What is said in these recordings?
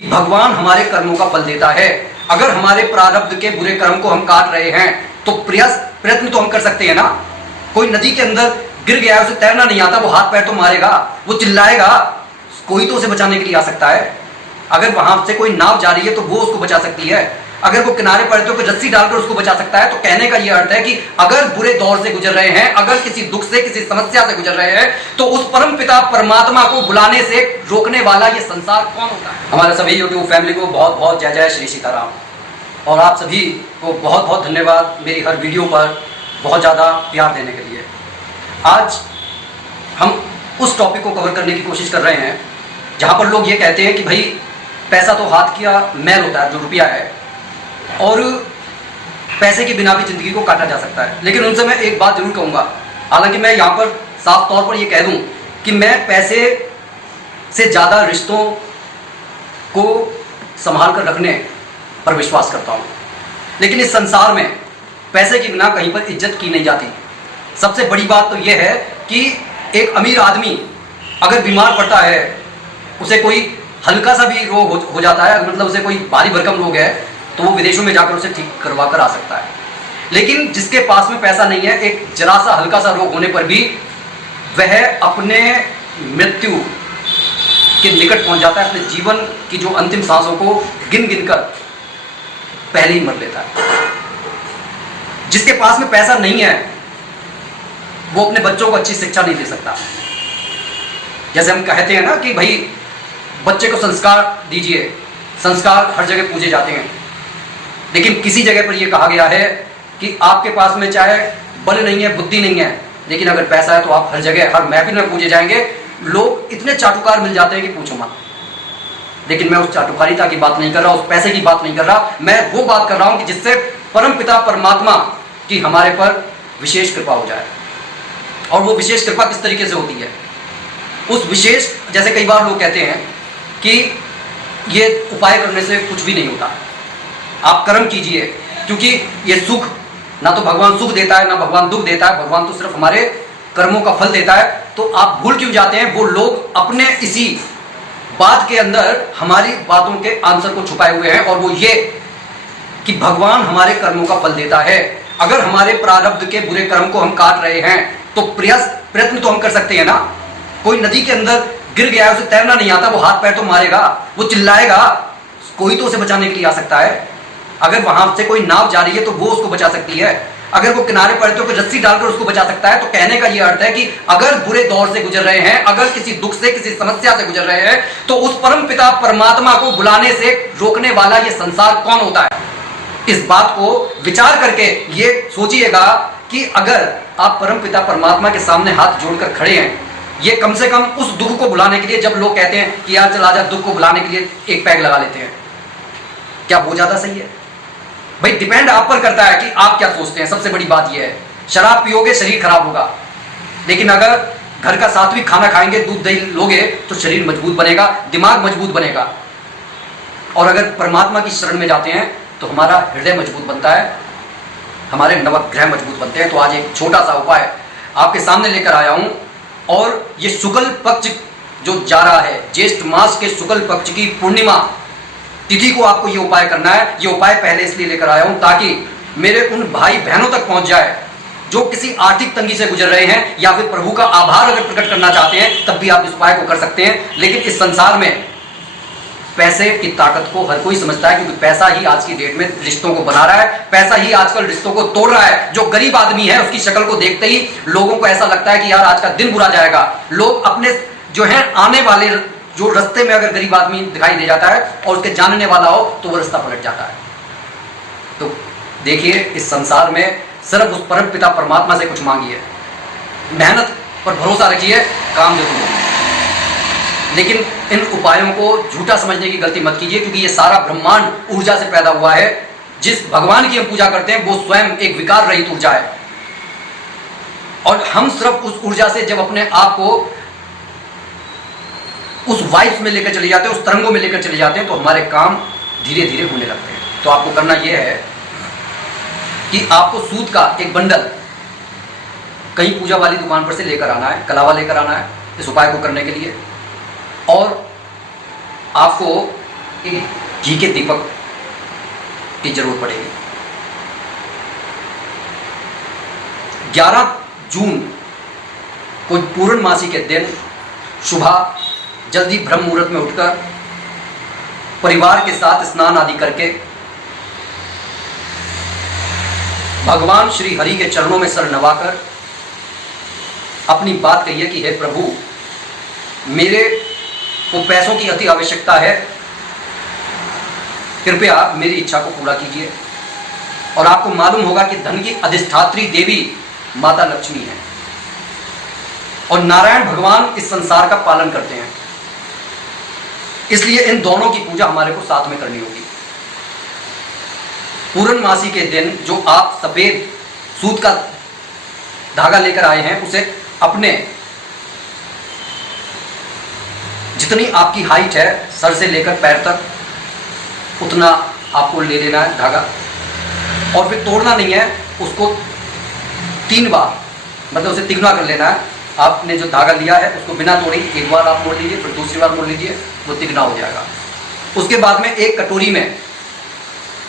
भगवान हमारे कर्मों का फल देता है। अगर हमारे प्रारब्ध के बुरे कर्म को हम काट रहे हैं तो प्रयत्न तो हम कर सकते हैं ना। कोई नदी के अंदर गिर गया है, उसे तैरना नहीं आता, वो हाथ पैर तो मारेगा, वो चिल्लाएगा, कोई तो उसे बचाने के लिए आ सकता है। अगर वहां से कोई नाव जा रही है तो वो उसको बचा सकती है। अगर वो किनारे पर तो कोई रस्सी डालकर उसको बचा सकता है। तो कहने का ये अर्थ है कि अगर बुरे दौर से गुजर रहे हैं, अगर किसी दुख से, किसी समस्या से गुजर रहे हैं, तो उस परम पिता परमात्मा को बुलाने से रोकने वाला ये संसार कौन होता है। हमारे सभी यूट्यूब फैमिली को बहुत बहुत जय जय श्री सीताराम। और आप सभी को बहुत बहुत धन्यवाद मेरी हर वीडियो पर बहुत ज़्यादा प्यार देने के लिए। आज हम उस टॉपिक को कवर करने की कोशिश कर रहे हैं जहाँ पर लोग ये कहते हैं कि भाई पैसा तो हाथ का मैल होता है, जो रुपया है, और पैसे के बिना भी ज़िंदगी को काटा जा सकता है। लेकिन उनसे मैं एक बात जरूर कहूँगा, हालांकि मैं यहाँ पर साफ तौर पर ये कह दूँ कि मैं पैसे से ज़्यादा रिश्तों को संभाल कर रखने पर विश्वास करता हूँ। लेकिन इस संसार में पैसे के बिना कहीं पर इज्जत की नहीं जाती। सबसे बड़ी बात तो यह है कि एक अमीर आदमी अगर बीमार पड़ता है, उसे कोई हल्का सा भी रोग हो जाता है, मतलब उसे कोई भारी भरकम रोग है, तो वो विदेशों में जाकर उसे ठीक करवा कर आ सकता है। लेकिन जिसके पास में पैसा नहीं है, एक जरा सा हल्का सा रोग होने पर भी वह अपने मृत्यु के निकट पहुंच जाता है, अपने जीवन की जो अंतिम सांसों को गिन गिन कर पहले ही मर लेता है। जिसके पास में पैसा नहीं है वो अपने बच्चों को अच्छी शिक्षा नहीं दे सकता। जैसे हम कहते हैं ना कि भाई बच्चे को संस्कार दीजिए, संस्कार हर जगह पूजे जाते हैं, लेकिन किसी जगह पर यह कहा गया है कि आपके पास में चाहे बल नहीं है, बुद्धि नहीं है, लेकिन अगर पैसा है तो आप हर जगह, हर महफिल में पूजे जाएंगे। लोग इतने चाटुकार मिल जाते हैं कि पूछो मत। लेकिन मैं उस चाटुकारिता की बात नहीं कर रहा, उस पैसे की बात नहीं कर रहा, मैं वो बात कर रहा हूं कि जिससे परम पिता परमात्मा की हमारे पर विशेष कृपा हो जाए। और वो विशेष कृपा किस तरीके से होती है, उस विशेष, जैसे कई बार लोग कहते हैं कि ये उपाय करने से कुछ भी नहीं होता, आप कर्म कीजिए, क्योंकि ये सुख ना तो भगवान सुख देता है ना भगवान दुख देता है, भगवान तो सिर्फ हमारे कर्मों का फल देता है। तो आप भूल क्यों जाते हैं, वो लोग अपने इसी बात के अंदर हमारी बातों के आंसर को छुपाए हुए हैं, और वो ये कि भगवान हमारे कर्मों का फल देता है। अगर हमारे प्रारब्ध के बुरे कर्म को हम काट रहे हैं तो प्रयत्न तो हम कर सकते हैं ना। कोई नदी के अंदर गिर गया है, उसे तैरना नहीं आता, वो हाथ पैर तो मारेगा, वो चिल्लाएगा, कोई तो उसे बचाने के लिए आ सकता है। अगर वहां से कोई नाव जा रही है तो वो उसको बचा सकती है। अगर वो किनारे पर तो कोई रस्सी डालकर उसको बचा सकता है। तो कहने का ये अर्थ है कि अगर बुरे दौर से गुजर रहे हैं, अगर किसी दुख से, किसी समस्या से गुजर रहे हैं, तो उस परम पिता परमात्मा को बुलाने से रोकने वाला ये संसार कौन होता है। इस बात को विचार करके ये सोचिएगा कि अगर आप परम पिता परमात्मा के सामने हाथ जोड़कर खड़े हैं, ये कम से कम उस दुख को भुलाने के लिए, जब लोग कहते हैं कि यार चल आजा, दुख को भुलाने के लिए एक पैग लगा लेते हैं, क्या वो ज्यादा सही है? भाई डिपेंड आप पर करता है कि आप क्या सोचते हैं। सबसे बड़ी बात यह है, शराब पियोगे शरीर खराब होगा, लेकिन अगर घर का सात्विक खाना खाएंगे, दूध दही लोगे, तो शरीर मजबूत बनेगा, दिमाग मजबूत बनेगा। और अगर परमात्मा की शरण में जाते हैं तो हमारा हृदय मजबूत बनता है, हमारे नवग्रह मजबूत बनते हैं। तो आज एक छोटा सा उपाय आपके सामने लेकर आया हूं, और ये शुक्ल पक्ष जो जा रहा है, ज्येष्ठ मास के शुक्ल पक्ष की पूर्णिमा तिथि को आपको ये उपाय करना है। ये उपाय पहले इसलिए लेकर आया हूं ताकि मेरे उन भाई बहनों तक पहुंच जाए जो किसी आर्थिक तंगी से गुजर रहे हैं, या फिर प्रभु का आभार अगर प्रकट करना चाहते हैं, तब भी आप इस उपाय को कर सकते हैं। लेकिन इस संसार में पैसे की ताकत को हर कोई समझता है, क्योंकि पैसा ही आज की डेट में रिश्तों को बना रहा है, पैसा ही आजकल रिश्तों को तोड़ रहा है। जो गरीब आदमी है उसकी शक्ल को देखते ही लोगों को ऐसा लगता है कि यार आज का दिन बुरा जाएगा। लोग अपने जो है आने वाले जो रास्ते में अगर गरीब आदमी दिखाई दे जाता है और उसके जानने वाला हो तो वो रास्ता पलट जाता है। तो देखिए, इस संसार में सिर्फ उस परम पिता परमात्मा से कुछ मांगिए, मेहनत पर भरोसा रखिए, काम जरूर होगा। लेकिन इन उपायों को झूठा समझने की गलती मत कीजिए, क्योंकि ये सारा ब्रह्मांड ऊर्जा से पैदा हुआ है। जिस भगवान की हम पूजा करते हैं वो स्वयं एक विकार रहित ऊर्जा है, और हम सिर्फ उस ऊर्जा से जब अपने आप को उस वाइब्स में लेकर चले जाते हैं, उस तरंगों में लेकर चले जाते हैं, तो हमारे काम धीरे धीरे होने लगते हैं। तो आपको करना यह है कि आपको सूत का एक बंडल कहीं पूजा वाली दुकान पर से लेकर आना है, कलावा लेकर आना है इस उपाय को करने के लिए। और आपको एक घी के दीपक की जरूरत पड़ेगी। 11 जून को पूर्णमासी के दिन सुबह जल्दी ब्रह्म मुहूर्त में उठकर परिवार के साथ स्नान आदि करके भगवान श्री हरि के चरणों में सर नवाकर अपनी बात कहिए कि हे प्रभु, मेरे को पैसों की अति आवश्यकता है, कृपया मेरी इच्छा को पूरा कीजिए। और आपको मालूम होगा कि धन की अधिष्ठात्री देवी माता लक्ष्मी है और नारायण भगवान इस संसार का पालन करते हैं, इसलिए इन दोनों की पूजा हमारे को साथ में करनी होगी। पूर्णमासी के दिन जो आप सफेद सूत का धागा लेकर आए हैं, उसे अपने जितनी आपकी हाइट है सर से लेकर पैर तक उतना आपको ले लेना है धागा, और फिर तोड़ना नहीं है, उसको 3 बार मतलब उसे तिगुना कर लेना है। आपने जो धागा लिया है उसको बिना तोड़े एक बार आप मोड़ लीजिए, फिर दूसरी बार मोड़ लीजिए, वो तिगुना हो जाएगा। उसके बाद में एक कटोरी में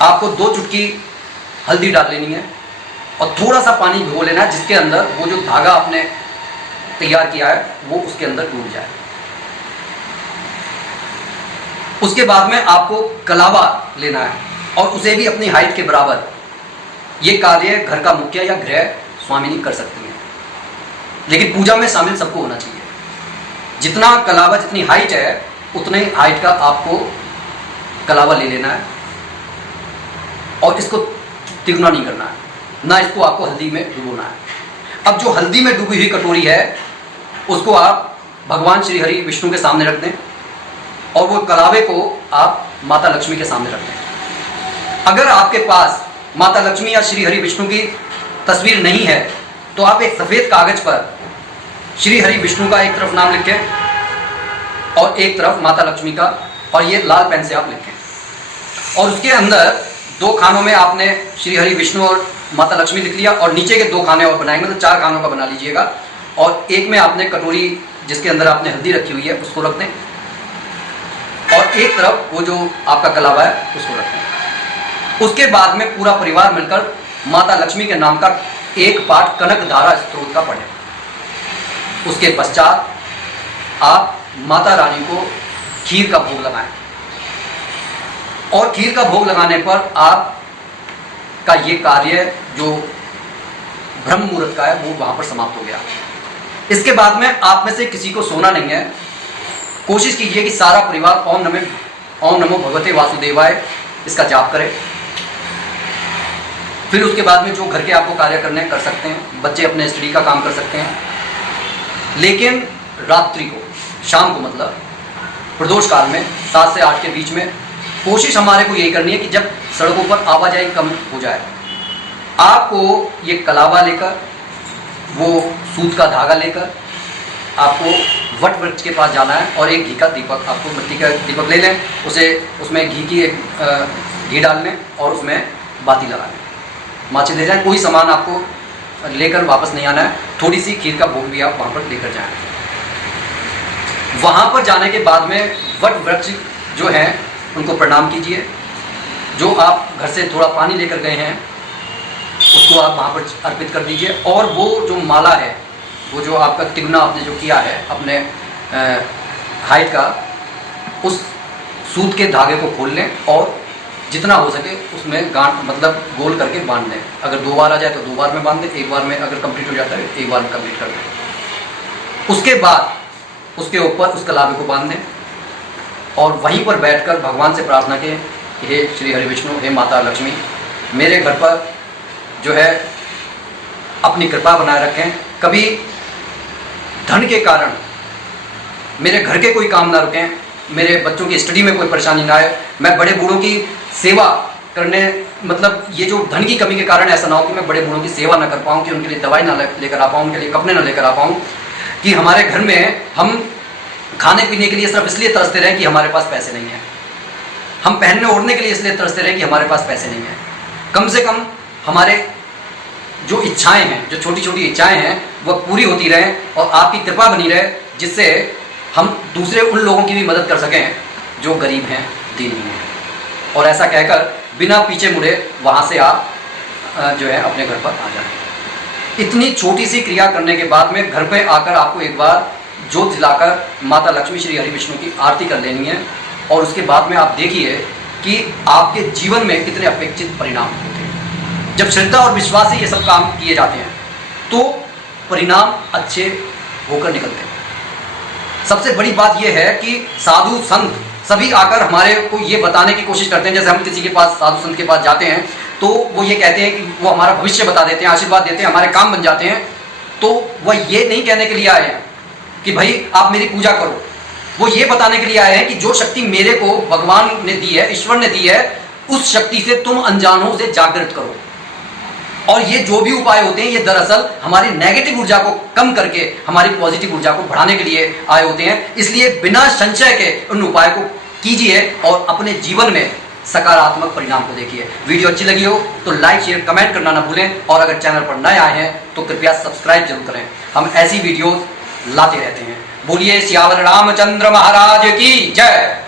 आपको 2 चुटकी हल्दी डाल लेनी है और थोड़ा सा पानी भिगो लेना है, जिसके अंदर वो जो धागा आपने तैयार किया है वो उसके अंदर डूब जाए। उसके बाद में आपको कलावा लेना है और उसे भी अपनी हाइट के बराबर। ये कार्य घर का मुखिया या गृह स्वामिनी कर सकती है, लेकिन पूजा में शामिल सबको होना चाहिए। जितना कलावा, जितनी हाइट है उतने हाइट का आपको कलावा ले लेना है और इसको तिगुना नहीं करना है, ना इसको आपको हल्दी में डुबोना है। अब जो हल्दी में डूबी हुई कटोरी है उसको आप भगवान श्री हरि विष्णु के सामने रख दें और वो कलावे को आप माता लक्ष्मी के सामने रख दें। अगर आपके पास माता लक्ष्मी या श्री हरि विष्णु की तस्वीर नहीं है तो आप एक सफ़ेद कागज पर श्री हरि विष्णु का एक तरफ नाम लिखें और एक तरफ माता लक्ष्मी का, और ये लाल पेन से आप लिखें। और उसके अंदर 2 खानों में आपने श्री हरि विष्णु और माता लक्ष्मी लिख लिया और नीचे के 2 खाने और बनाएंगे, मतलब 4 खानों का बना लीजिएगा। और एक में आपने कटोरी जिसके अंदर आपने हल्दी रखी हुई है उसको रख दें और एक तरफ वो जो आपका कलावा है उसको रख दें। उसके बाद में पूरा परिवार मिलकर माता लक्ष्मी के नाम का एक पाठ कनक धारा स्त्रोत का पढ़ें। उसके पश्चात आप माता रानी को खीर का भोग लगाएं और खीर का भोग लगाने पर आपका ये कार्य जो ब्रह्म मुहूर्त का है वो वहां पर समाप्त हो गया। इसके बाद में आप में से किसी को सोना नहीं है। कोशिश कीजिए कि सारा परिवार ओम नमो भगवते वासुदेवाय इसका जाप करे। फिर उसके बाद में जो घर के आपको कार्य करने कर सकते हैं, बच्चे अपने स्टडी का काम कर सकते हैं, लेकिन रात्रि को, शाम को, मतलब प्रदोष काल में 7 से 8 के बीच में कोशिश हमारे को यही करनी है कि जब सड़कों पर आवाजाही कम हो जाए, आपको ये कलावा लेकर, वो सूत का धागा लेकर आपको वट वृक्ष के पास जाना है और एक घी का दीपक, आपको मिट्टी का दीपक ले लें, उसमें घी डाल लें और उसमें बाती लगा लें, माची ले जाएं। कोई सामान आपको लेकर वापस नहीं आना है, थोड़ी सी खीर का भोग भी आप वहाँ पर लेकर जाएं। वहाँ पर जाने के बाद में वट वृक्ष जो हैं उनको प्रणाम कीजिए। जो आप घर से थोड़ा पानी लेकर गए हैं उसको आप वहाँ पर अर्पित कर दीजिए और वो जो माला है, वो जो आपका तिगुना आपने जो किया है अपने हाइट का, उस सूत के धागे को खोल लें और जितना हो सके उसमें गांठ मतलब गोल करके बांध दें। अगर 2 बार आ जाए तो 2 बार में बांध दें, 1 बार में अगर कंप्लीट हो जाता है 1 बार में कंप्लीट कर दें। उसके बाद उसके ऊपर उस कलावे को बांध दें और वहीं पर बैठकर भगवान से प्रार्थना करें, हे श्री हरि विष्णु, हे माता लक्ष्मी, मेरे घर पर जो है अपनी कृपा बनाए रखें। कभी धन के कारण मेरे घर के कोई काम ना रुकें, मेरे बच्चों की स्टडी में कोई परेशानी ना आए, मैं बड़े बूढ़ों की सेवा करने, मतलब ये जो धन की कमी के कारण ऐसा ना हो कि मैं बड़े बूढ़ों की सेवा ना कर पाऊँ, कि उनके लिए दवाई ना लेकर आ पाऊँ, उनके लिए कपड़े ना लेकर आ पाऊँ, कि हमारे घर में हम खाने पीने के लिए सिर्फ इसलिए तरसते रहें कि हमारे पास पैसे नहीं हैं, हम पहनने ओढ़ने के लिए इसलिए तरसते रहें कि हमारे पास पैसे नहीं हैं। कम से कम हमारे जो इच्छाएं हैं, जो छोटी छोटी इच्छाएं हैं, वह पूरी होती रहें और आपकी कृपा बनी रहे, जिससे हम दूसरे उन लोगों की भी मदद कर सकें जो गरीब हैं, देनी है। और ऐसा कहकर बिना पीछे मुड़े वहाँ से आप जो है अपने घर पर आ जाए। इतनी छोटी सी क्रिया करने के बाद में घर पे आकर आपको एक बार जोत जलाकर माता लक्ष्मी श्री हरि विष्णु की आरती कर लेनी है। और उसके बाद में आप देखिए कि आपके जीवन में कितने अपेक्षित परिणाम होते हैं। जब श्रद्धा और विश्वास से ये सब काम किए जाते हैं तो परिणाम अच्छे होकर निकलते हैं। सबसे बड़ी बात यह है कि साधु संत सभी आकर हमारे को ये बताने की कोशिश करते हैं, जैसे हम किसी के पास साधु संत के पास जाते हैं तो वो ये कहते हैं कि वो हमारा भविष्य बता देते हैं, आशीर्वाद देते हैं, हमारे काम बन जाते हैं। तो वह ये नहीं कहने के लिए आए हैं कि भाई आप मेरी पूजा करो, वो ये बताने के लिए आए हैं कि जो शक्ति मेरे को भगवान ने दी है, ईश्वर ने दी है, उस शक्ति से तुम अनजानों से जागृत करो। और ये जो भी उपाय होते हैं ये दरअसल हमारी नेगेटिव ऊर्जा को कम करके हमारी पॉजिटिव ऊर्जा को बढ़ाने के लिए आए होते हैं। इसलिए बिना संशय के उन उपाय को कीजिए और अपने जीवन में सकारात्मक परिणाम को देखिए। वीडियो अच्छी लगी हो तो लाइक शेयर कमेंट करना ना भूलें और अगर चैनल पर नए आए हैं तो कृपया सब्सक्राइब जरूर करें। हम ऐसी वीडियो लाते रहते हैं। बोलिए सियावर रामचंद्र महाराज की जय।